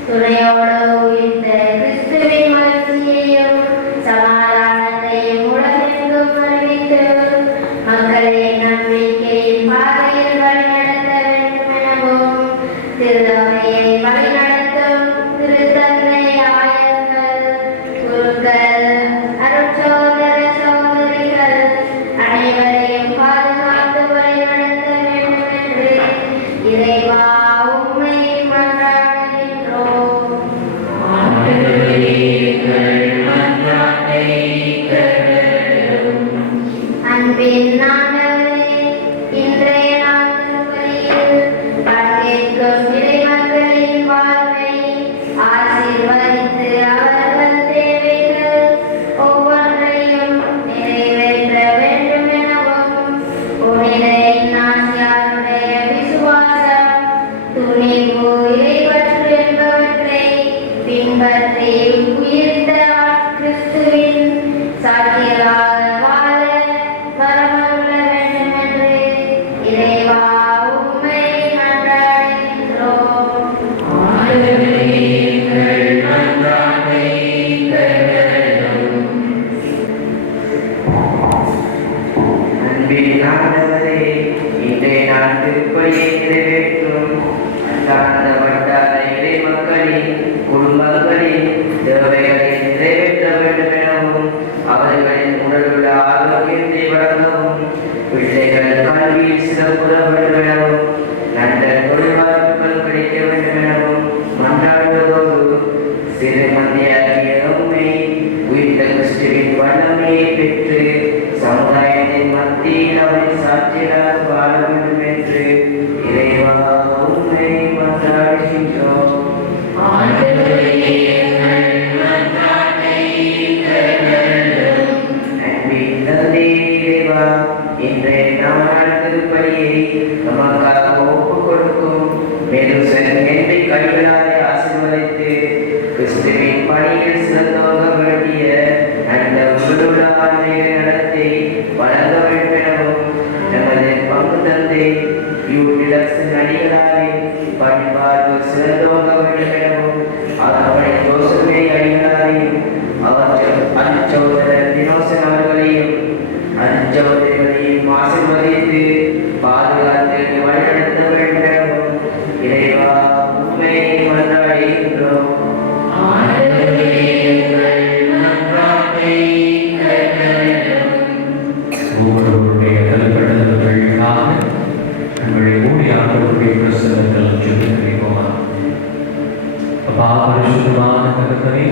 துணையோடு உயிர்த்த கிறிஸ்துவின் மகிழ்ச்சியையும் சமாதானத்தையும் உலகெங்கும் அறிவித்து மக்களை நம்பிக்கையின் பாதையில் வழிநடத்த வேண்டும் எனவும் திரு அவையை வழிநடத்தும் திருத்தந்தை ஆயர்கள், குருக்கள், அருட்சகோதர சகோதரிகள் அனைவரையும் பாதுகாத்து வழிநடத்த வேண்டும் என்று இறைவா உம்மை மன்றாடுகின்றோம். அன்பின் ஆண்டவரே, இன்றைய நாள் திருப்பலியில் பங்கேற்கும் இறைமக்களின் வாழ்வை ஆசீர்வதித்து அவர்கள் தேவைகள் ஒவ்வொன்றையும் நிறைவேற்ற வேண்டும் எனவும் புனித இன்னாசியாருடைய விசுவாசம், துணிவு, இறைப்பற்று என்பவற்றை பின்பற்றி உயிர்த்த கிறிஸ்துவின் சாட்சிகளாக வாழ வரமருள வேண்டும் என்று இறைவா உம்மை மன்றாடுகின்றோம். அன்பின் ஆண்டவரே, இன்றைய நாள் திருப்பலியை நிறைவேற்றும் அன்றாட வட்டார இறை மக்களின் குடும்பங்களின் தேவைகளை நிறைவேற்ற வேண்டும் எனவும் அவர்களின் உடலுள்ள ஆரோக்கியத்தை வழங்கவும் பிள்ளைகள் கல்வியில் சிறப்புற வேண்டும் எனவும் நல்ல தொழில் வாய்ப்புகள் கிடைக்க வேண்டும் எனவும் மன்றாடுவதோடு சிறுமந்தையாகிய உண்மை உயிர்த்த கிறிஸ்துவின் வல்லமையை பெற்று சமுதாயத்தின் மத்தியில் அவரின் சாட்சியாக வாழ வேண்டும் என்று இறைவா உம்மை மன்றாடுகின்றோம். அன்பின் தந்தை இறைவா, இன்றைய நாள் திருப்பலியை நமக்காக ஒப்புக் கொடுக்கும் மேலும் என்னை கைகளாய் ஆசீர்வதித்து கிறிஸ்துவின் பணியில் சிறந்தோங்க வேண்டிய அந்த உங்களுடைய ஆன்மீக நடத்தை வழங்க வேண்டும் எனவும் ஆசிர்வதித்தே யூனிடக்ஸின் அடிகளாலே பண்பாடு சிறந்தோங்க விழுமிடவும் அவருடைய தோசமே அடிகளாரையும் அவர் அச்சோதரர் தினோசன் அவர்களையும் அச்சோதரிகளையும் ஆசிர்வதித்து பாதுகாத்து வழிநடத்த வேண்டும். இறைவா உண்மை மன்றாடுகின்றோம். ஒவ்வொருவருடைய கல்கடல்களுக்காக நம்முடைய ஊழியாளர்களுடைய பிரசனங்கள் சொல்லியிருக்கோமா? அப்பா பரிசுத்தமான தகப்பனே,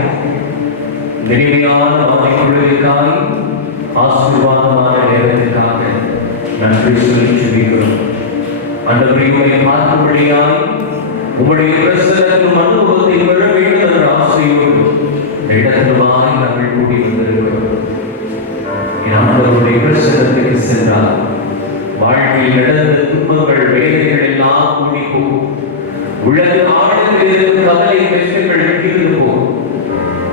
நிறைமையான அமைப்புகளுக்காய் ஆசீர்வாதமான நேரத்திற்காக நன்றி சொல்லி சொல்லிக்கிறோம். ஆண்டவரே, உம்மை பார்க்கும்படியாய் உம்முடைய பிரசனத்தின் அனுபவத்தை பெற வேண்டும் என்ற ஆசையோடு இடத்திலுமாய் நாங்கள் கூடி வந்திருக்கிறோம். ஆண்டவருடைய பிரசனத்துக்கு சென்றால் வாழ்க்கையில் நடந்த துன்பங்கள் வேதனைகள் எல்லாம் கூடி போகும். உலக ஆழத்தில் இருக்கும் கவலை கஷ்டங்கள் தீர்ந்து போகும்.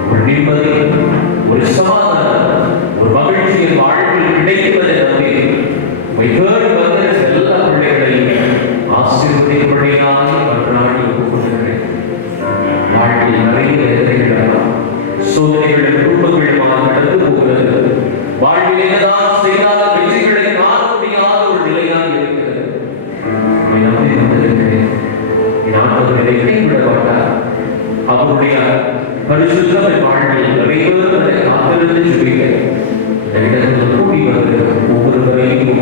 ஒரு நிம்மதி, ஒரு சமாதானம், ஒரு மகிழ்ச்சியின் வாழ்வில் கிடைப்பதை நம்பி தேடி வந்த எல்லா பிள்ளைகளையும் ஆசீர்வதிப்படியாக மன்றாடி ஒப்புக்கொள்கிறேன். வாழ்க்கையில் நிறைய வேதனைகள், சோதனைகள், குடும்பங்களுமாக நடந்து போகிறது. வாழ்வில் என்னதான் செய்தால் வெற்றிகளை காண முடியாத ஒரு நிலையாக இருக்கிறது. நம்பி வந்திருக்கிறேன். ஆண்டவரை கைவிட மாட்டார். அவருடைய பரிசுத்த வாழ்வில் நிறைவேறுவதை காத்திருந்து சொல்கிறேன். கூடி வந்து ஒவ்வொருவரையும்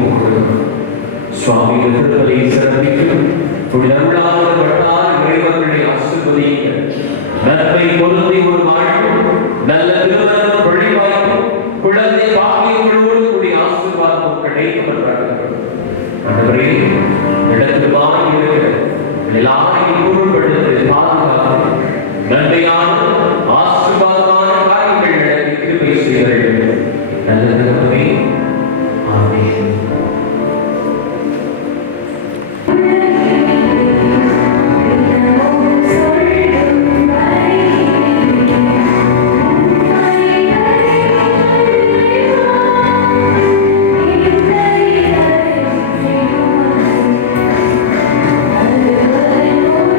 சுவாமி திருப்பதி சிறப்பிக்கும் அருளாளர் இறைவர்களை ஆசிர்வதிக்க நன்மை பொருந்தி ஒரு வாழ்வு, நல்ல திருமணம், பொழிவாய்ப்பு, குழந்தை பாக்கியங்களோடு கூடிய ஆசீர்வாதம் கிடைக்கும் என்றார்கள். ஆண்டவரே, இடத்திலுமாய் இருக்கிற எல்லாரையும் பொருள்படுத்தி பாதுகாத்து நன்மையான ஆசீர்வாதமான காரியங்கள் நடத்தி கிருபை செய்தீர்கள். நல்ல தகப்பனே, ஆமென். Oh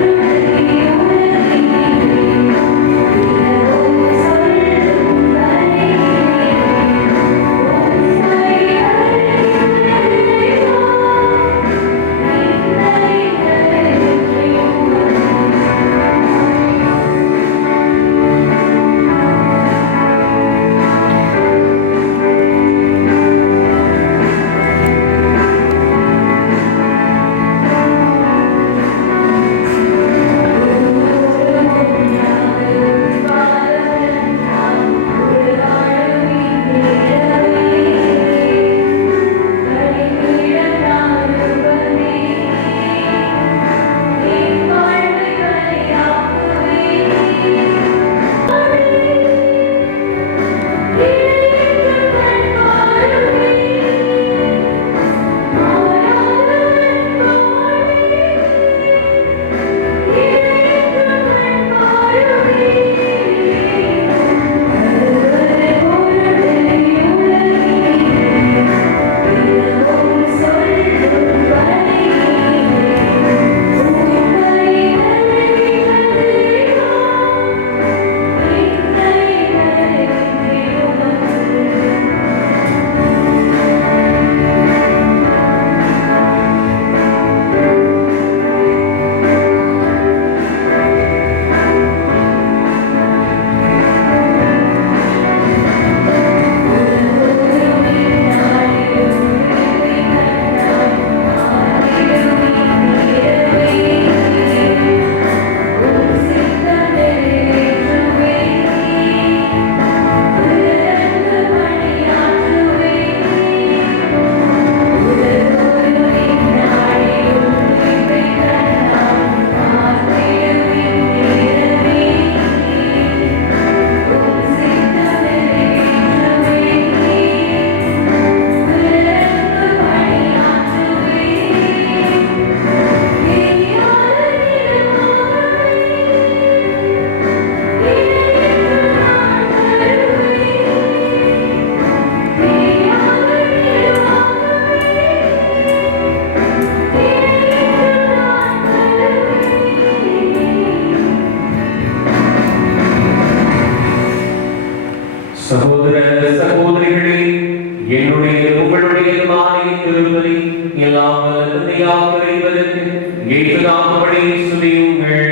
கொடுப்பதை எல்லாம் வல்ல தந்தையாக இறைவனுக்கு ஏற்றதாகும்படி சுதியுங்கள்.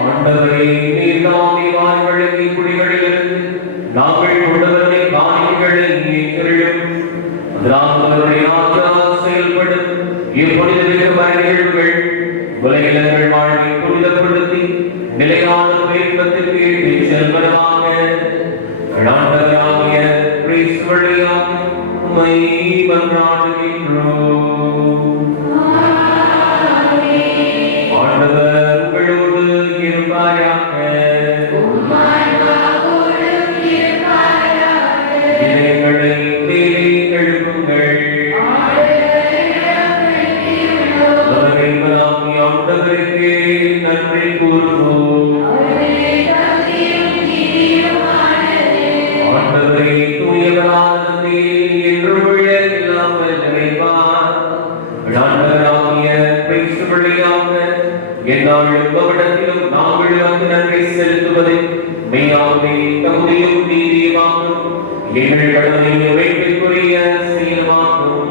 ஆண்டவரே, நீர் தாமே வாழ்வழங்கி குடிகளிலிருந்து நாங்கள் கொண்டவரை காணிகளை ஏற்றெழும். அதனால்வருடைய ஆற்றலால் செயல்படும் இப்புனித நிகழ்வுகள் உலகிலங்கள் வாழ்வை புனிதப்படுத்தி நிலையான பேரின்பத்திற்கு இட்டுச் செல்வதாக. ஆண்டவராகிய கிறிஸ்து வழியாக உம்மை மன்றாடுகின்றோம். ஆண்டவர் உங்களோடு இருப்பாராக. இதயங்களை மேலே எழுப்புங்கள். நமது ஆண்டவருக்கு நன்றி கூறுவோம். ஆண்டவரே, தூயவரான தந்தையே, என்றும் உள்ள எல்லாம் வல்ல இறைவன், ஆண்டவராகிய கிறிஸ்து வழியாக எந்நாளும் எவ்விடத்திலும் நாங்கள் வந்து நன்றி செலுத்துவதை மெய்யாகவே தகுதியும் நீதியுமாகும். எங்கள் கடமை நிறைவேற்றுக்குரிய செயலுமாகும்.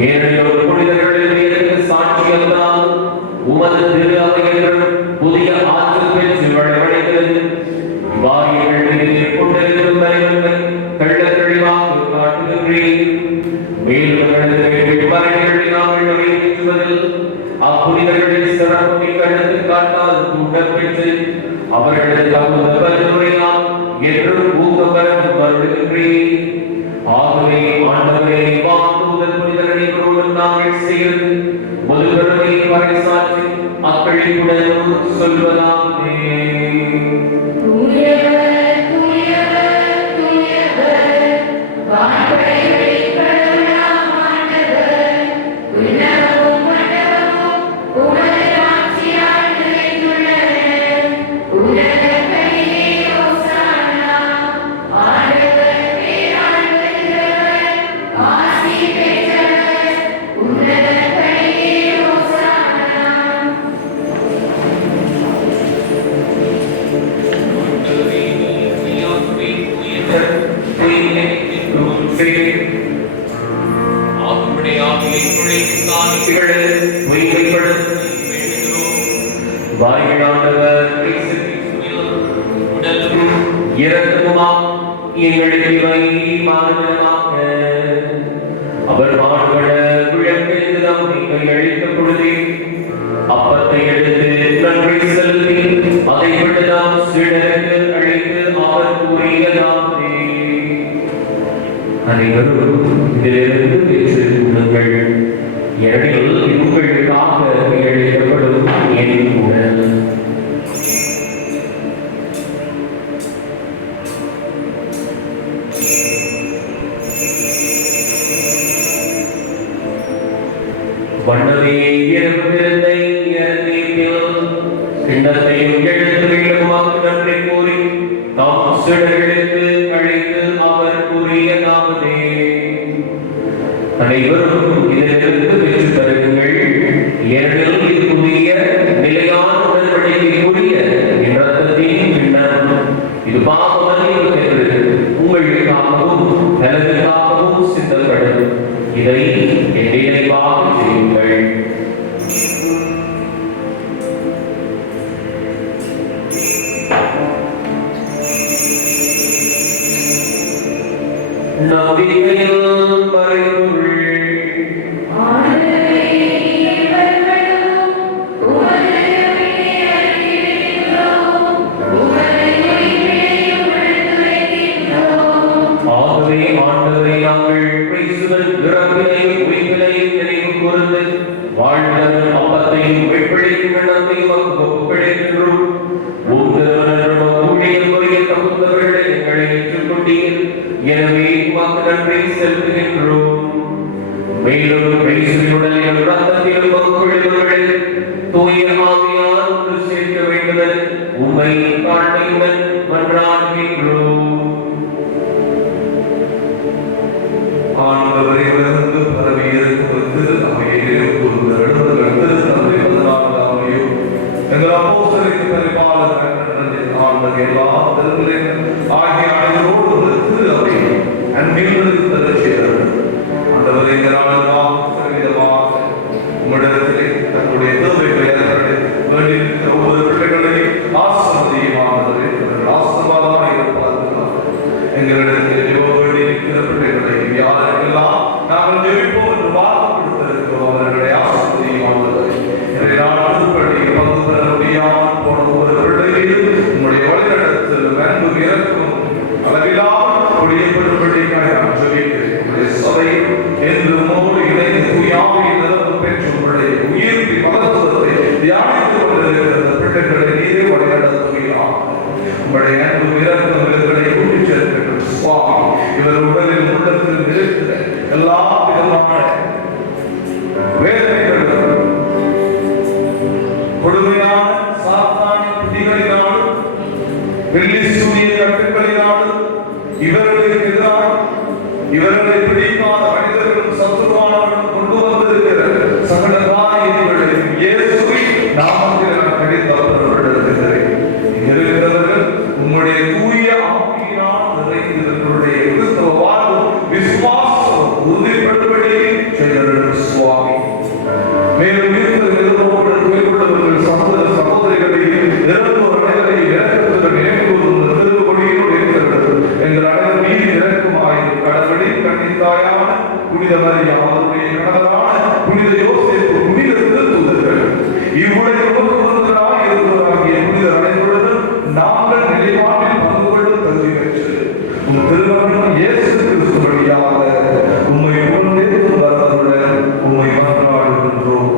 ஏனையோர் புனிதர்களுடைய சாட்சியத்தால் உமது திரு அவை என்றும் புதிய ஆற்றல் பெற்று வளவடைகிறது. வாரியங்கள் மீது கொண்டிருக்கும் வரைவன்மை கள்ளத் தெளிவாக காட்டுகின்றேன். மேலும் மரணிகளை நாங்கள் நிறைவேற்றுவதில் அப்புனிதர்களின் சிறப்பு கருத்து காட்டால் தூண்டப் பெற்று அவர்களது தகுந்த பரிந்துரையால் என்றும் ஊக்கமரம் வருகின்றேன். ஆகவே ஆண்டவரே, வாக்குதல் புனிதர்களோடு நாங்கள் சேர்ந்து முதல்வரை பறைசாற்றி அக்களிப்புடன் சொல்வதாகவே. அவர் வாழ்வட விழப்பெருந்தம் நீங்கள் அழித்த பொழுதே அப்பத்தை எடுத்து நன்றி செலுத்தி அதை விட்டுதான் சிடருக்கு அழைத்து அவர் கூறியதாகவே. அனைவரும் இதிலிருந்து பெற்று கொள்ளுங்கள். ஏனெனில் உங்களுக்காக அளிக்கப்படும் என் உடல். வண்ணமே இறந்திருந்தை இறந்தீர்கள் கிண்ணத்தையும் எழுத்து மீண்டுமாக்கு நன்றி கூறி தாம் சிடர்களுக்கு அழைத்து அவர் கூறியதாகவே. அனைவரும் இதிலிருந்து பெற்று தருங்கள். ஏனெனில் இது புதிய நிலையான உடன்படிக்கைக்குரிய என் இரத்தத்தின் கிண்ணம். இது பாவமன்னிப்புக்கென்று உங்களுக்காகவும் நலனுக்காகவும் சிந்தப்படும். இதை என் நினைவாக செய்யுங்கள். நம்பிக்கையில் மறைவுள் ஆகவே ஆண்டவரை நாங்கள் கிறிஸ்துவின் இறப்பினையும் உயிர்ப்பினையும் நினைவு கூர்ந்து வாழ்ந்தவன் அப்பத்தையும் வெளிப்படைக்கும் எண்ணத்தையும் ஒப்புக்கொடுக்கின்றோம். ஊழியமுறையை தகுந்தவர்களை எங்களை ஏற்றுக்கொண்டீர். எனவே உமக்கு நன்றி செலுத்துகின்றோம். மேலும் கிறிஸ்துவினுடைய இரத்தத்திலும் பங்குள்ளவர்களை தூய ஆவியால் ஒன்று சேர்க்க வேண்டுமென உம்மை தாழ்மையுடன் மன்றாடுகின்றோம். உலகெங்கு பரவி இருக்கும் திரு அவையிலே எழுதுகள் திருத்தந்தை 14 எங்கள் அப்போஸ்தலருக்கு பரிபாலகர் ஆண்டவர் எல்லா திருநிலைகள் ஆகிய அனைவரோடு திரு அவை அன்பில் தரச்சேர் ஆண்டவரை எங்கள் சதவீதமாக உம்மிடத்திலே தன்னுடைய தேவைகளை வேண்டியிருக்கிற ஒவ்வொரு பிள்ளைகளையும் ஆசிர்வதியுமானவரே ஆசீர்வாதமாக இருப்பார்கள். எங்களிடத்தில் வேண்டியிருக்கிற பிள்ளைகளை யாருக்கெல்லாம் நாங்கள் ஜெபிப்போம் என்று வாக்கு கொடுத்திருக்கிறோம் அவர்களை ஆசிர்வதியுமானவரே. இதை நான் திருப்பள்ளி பங்கு பெற முடியாமல் போன ஒவ்வொரு பிள்ளைகளையும் உங்களுடைய வழிநடத்தில் அன்பு இறக்கும் அளவில்லாமல் ஒழியப்படும்படியாக நான் ஜெபிக்கிறேன். உங்களுடைய சபை என்று உமோடு இணைந்து தூயாமையின் நிரப்பு பெற்று உங்களுடைய உயிர்ப்பின் மகத்துவத்தை தியானித்துக் கொண்டிருக்கிற பிள்ளைகளை நீரே வழிநடத்துகிறார். உங்களுடைய அன்பு இறக்கும் இவர்களை கூட்டிச் சேர்க்கின்ற சுவாமி இவர் உடலில் உள்ளத்தில் இருக்கிற எல்லா விதமான வேதனைகளும் கொடுமையான சாத்தானின் பிடிகளினாலும் வெள்ளி சூரிய கட்டுகளினாலும் இவர்களுக்கு எதிராக இவர்களை பிடிக்காத மனிதர்களும் சத்துருவானவர்களும் கொண்டு வந்திருக்கிற சகல காரியங்களையும் இயேசுவின் நாமத்தில் நான் கிடைத்தவர்களிடத்திலே இருக்கிறவர்கள் உம்முடைய தூய ஆவியினால் நிறைந்திருக்கிறவருடைய கிறிஸ்தவ வாழ்வும் விசுவாசம் உறுதிப்படும்படி செய்தவர்கள் சுவாமி. மேலும் மேற்கொள்ளவர்கள் சகோதர சகோதரிகளையும் நிரம்பும் அனைவரையும் இறக்கத்துடன் நினைவுகூர்ந்து திருக்கொடியோடு இருக்கிறது எங்கள் அனைவர் மீது இறக்குமாய் கடவுளின் கண்ணித்தாயான புனித மரியாதை அவருடைய கணவரான புனித யோசேப்பு புனித திருத்தூதர்கள் இவ்வுடைய உபகுணராக இருப்பவராகிய புனித அனைவருடன் நாங்கள் நிலைவாழ்வில் பங்கு கொள்ளும் தகுதி பெற்று உம் திருமணம் இயேசு கிறிஸ்து வழியாக உம்மை போன்றே வரதுடன் உம்மை மன்றாடுகின்றோம்.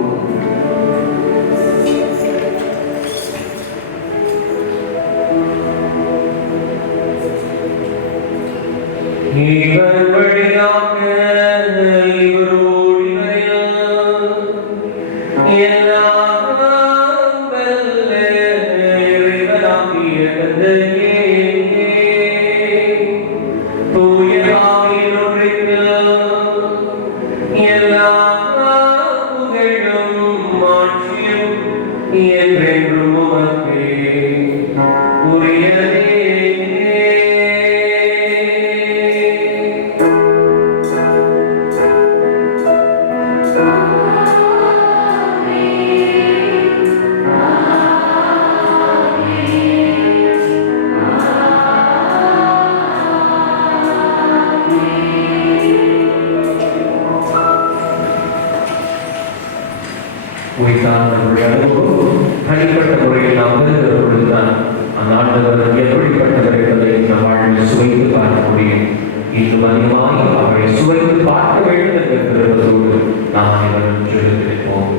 இவர் வழியாக இவரோடு எல்லாம் வல்ல இறைவனாகிய தந்தையே, தூய ஆவியில் ஒன்றித்து எல்லா புகழும் மாட்சியும் என்றென்றும் உமக்கே உரியதே. தனிப்பட்ட முறையில் நாம் வருகிற பொழுதுதான் அந்த ஆண்டவர் எப்படிப்பட்டவர் என்பதை நம் வாழ்வில் சுவைத்து பார்க்க முடியும். இன்னும் அதிகமாக அவரை சுவைத்து பார்க்க வேண்டும் என்கிறதோடு நாம் அனைவரும் சொல்லியிருப்போம்.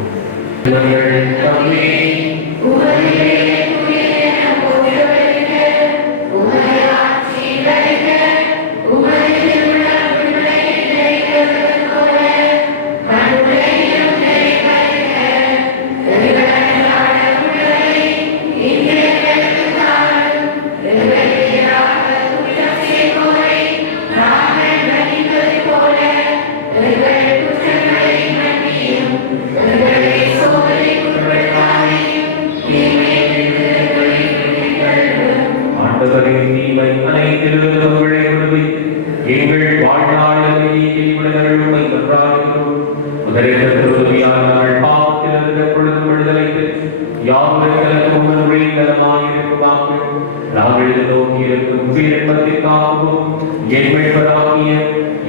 எங்கள் வாழ்நாளில் உடனே நன்றாகிறோம். பாவத்திலிருந்து எப்பொழுதும் விடுதலை பெற்று யாவருக்கும் நலமாயிருப்பதாக நாங்கள் நோக்கி இருக்கும் வீரத்திற்காகவும் எங்கள்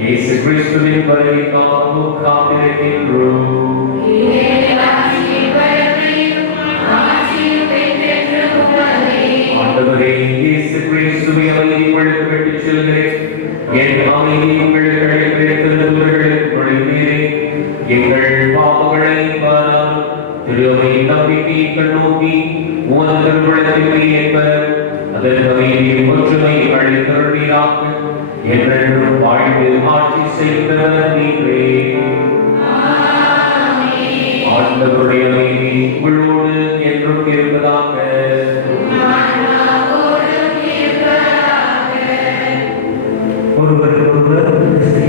இயேசு கிறிஸ்துவின் வருகைக்காகவும் காத்திருக்கின்றோம். ஆண்டவரே, இயேசு கிறிஸ்துவை அமைதி உங்களுக்கு விட்டுச் செல்கிறேன். என் அமைதி உங்களுக்கு அளிக்கிறேன். எங்கள் பாவங்களை பாராமல் திருவை நம்பிக்கை கண்ணோக்கி உமது திருவிழத்திற்கு ஏற்ப அதன் அமைதியை ஒற்றுமை அளித்தருளினாக என்றென்றும் வாழ்ந்து ஆட்சி செய்தவர் நீரே. ஆண்டவருடைய அமைதி உங்களோடு என்றும் இருப்பதாக. ஒருவருக்கொருவர்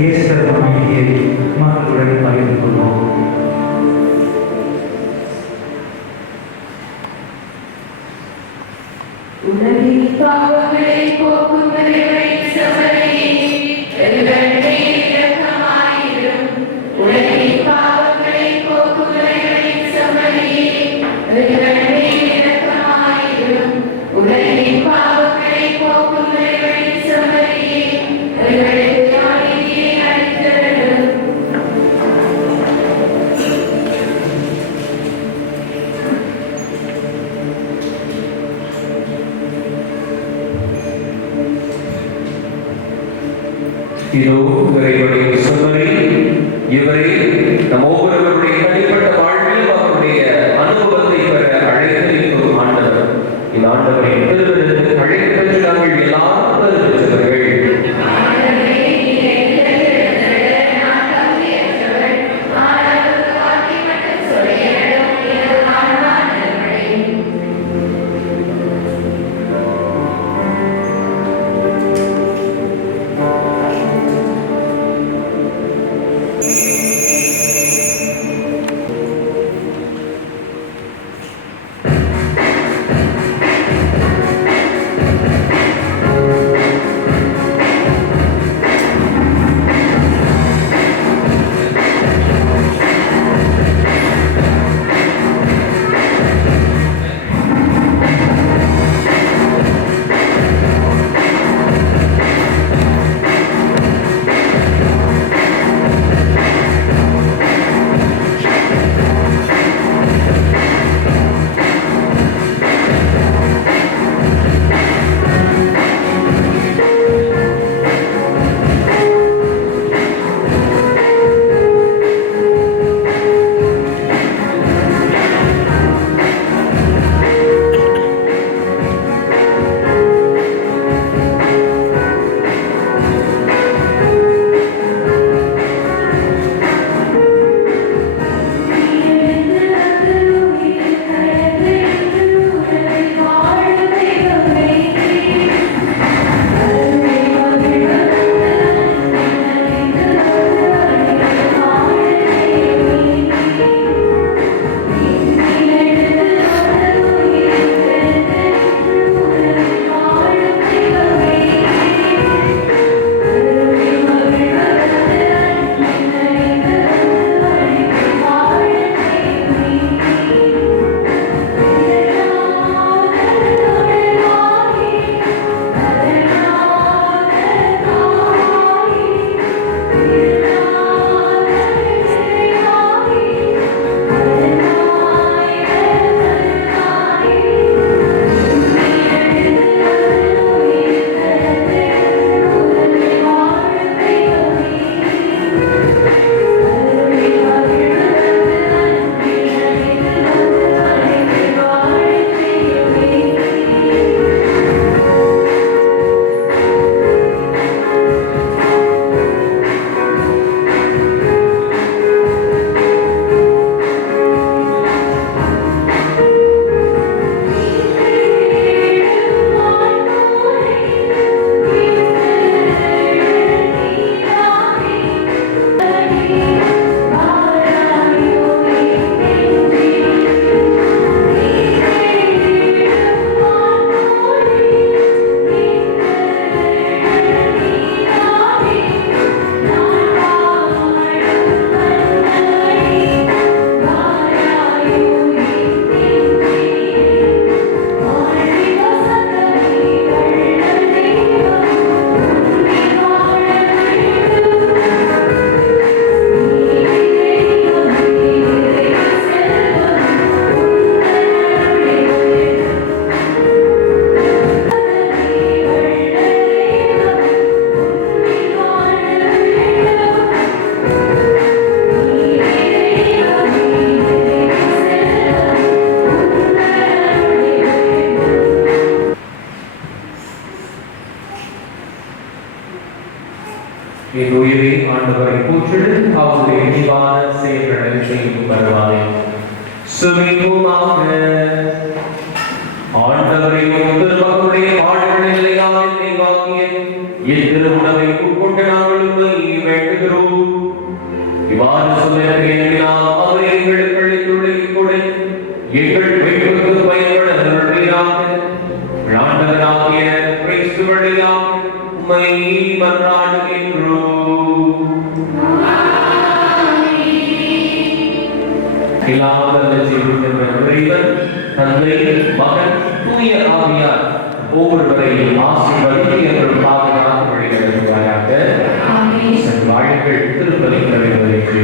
இயேசு அமைதியை இவரே நம் ஒவ்வொருவருடைய தனிப்பட்ட வாழ்வில் அவருடைய அனுபவத்தை பெற அழைத்திருக்கும் ஆண்டவர். இந்த ஆண்டவரை திருவிழத்துக்கு அழைத்து பெற்று நாங்கள் எல்லாரும் பெறுகிறவர்கள். என் உயிரை ஆண்டவரை போற்றிடு, அவருடைய இனிவான செயல்களை செய்யும் வருவாரே. சுமிக்குமாக ஆண்டவரை திருமகனுடைய பாடுகள் இல்லையாக நினைவாகிய என் திருவுணவை உட்கொண்டு நாங்கள் உண்மை வேண்டுகிறோம். இவ்வாறு சொல்லினால் அவர் எங்களுக்கு அளித்துள்ள கொடை எங்கள் மீட்புக்கு பயன்பட அருள்வீராக. ஆண்டவராகிய கிறிஸ்து வழியாக உம்மை மன்றாடுகின்றோம். தந்தை, மகன், தூய ஆவியார் ஒவ்வொருவரையும் ஆசீர்வதித்து என்று பாதுகாத்து வழிநடத்துவாயாக. வாழ்கள் திருப்பதி நிறைவேறுவதற்கு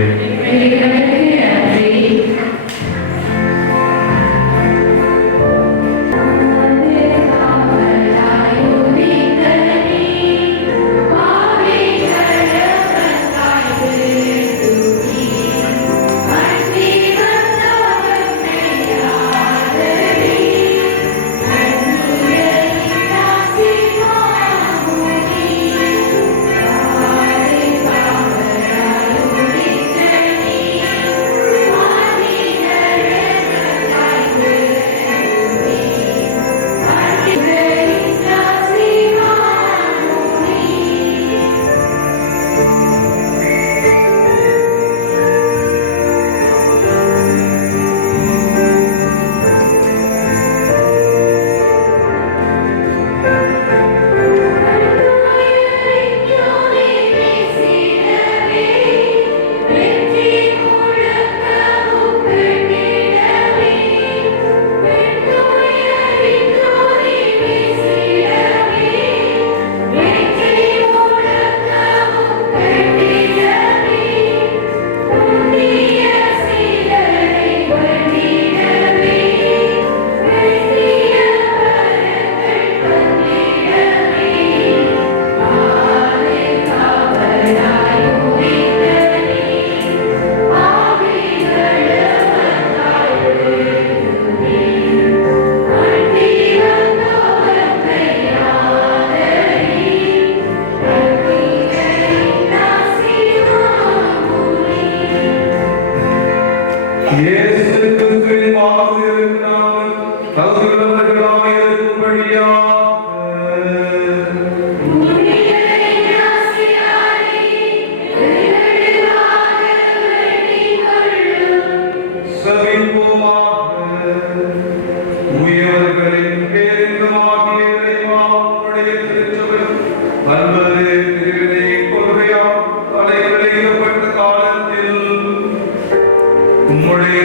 உம்முடைய